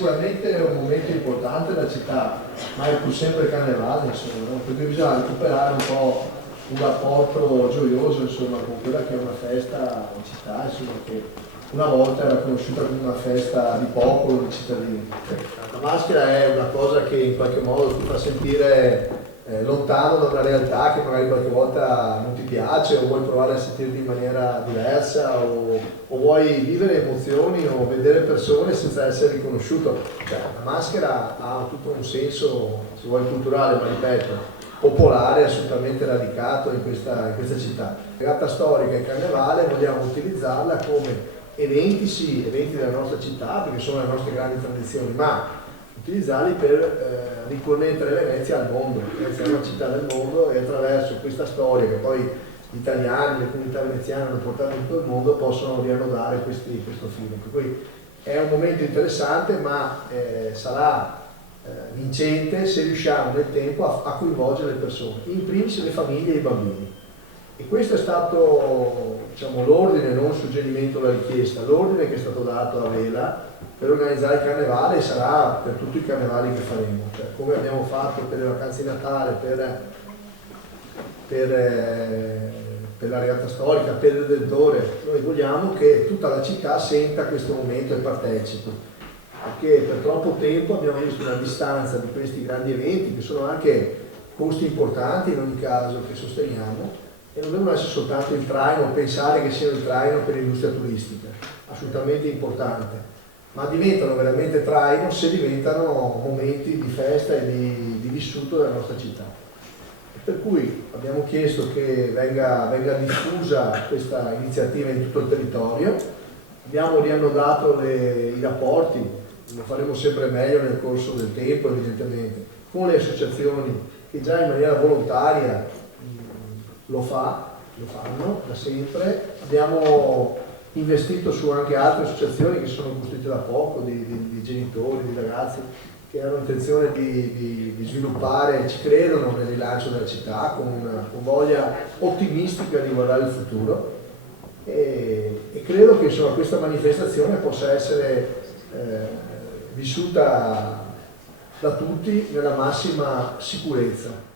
sicuramente è un momento importante della città, ma è pur sempre il carnevale, insomma, no? Perché bisogna recuperare un po' un rapporto gioioso, insomma, con quella che è una festa in città, insomma, che una volta era conosciuta come una festa di popolo, di cittadini. La maschera è una cosa che in qualche modo ti fa sentire lontano da una realtà che magari qualche volta non ti piace, o vuoi provare a sentirti in maniera diversa, o vuoi vivere emozioni o vedere persone senza essere riconosciuto. Cioè, la maschera ha tutto un senso, se vuoi, culturale, ma ripeto, popolare, assolutamente radicato in questa città. La regata storica e il carnevale vogliamo utilizzarla come eventi, sì, eventi della nostra città, perché sono le nostre grandi tradizioni, ma utilizzarli per riconnettere Venezia al mondo. Venezia è una città del mondo, e attraverso questa storia che poi gli italiani, le comunità veneziane hanno portato in tutto il mondo, possono riannodare questo filo. Per cui è un momento interessante, ma sarà vincente se riusciamo nel tempo a coinvolgere le persone, in primis le famiglie e i bambini. E questo è stato, diciamo, l'ordine, non un suggerimento, la richiesta, l'ordine che è stato dato a Vela per organizzare il carnevale, e sarà per tutti i carnevali che faremo, cioè, come abbiamo fatto per le vacanze di Natale, per la regata storica, per il Redentore. Noi vogliamo che tutta la città senta questo momento e partecipi, perché per troppo tempo abbiamo visto una distanza di questi grandi eventi, che sono anche costi importanti in ogni caso, che sosteniamo, e non devono essere soltanto il traino, pensare che siano il traino per l'industria turistica, assolutamente importante, ma diventano veramente traino se diventano momenti di festa e di vissuto della nostra città. E per cui abbiamo chiesto che venga diffusa questa iniziativa in tutto il territorio. Abbiamo riannodato i rapporti, lo faremo sempre meglio nel corso del tempo evidentemente, con le associazioni che già in maniera volontaria lo fanno da sempre. Abbiamo investito su anche altre associazioni che sono costituite da poco, di genitori, di ragazzi che hanno intenzione di sviluppare, ci credono nel rilancio della città con voglia ottimistica di guardare il futuro, e credo che, insomma, questa manifestazione possa essere vissuta da tutti nella massima sicurezza.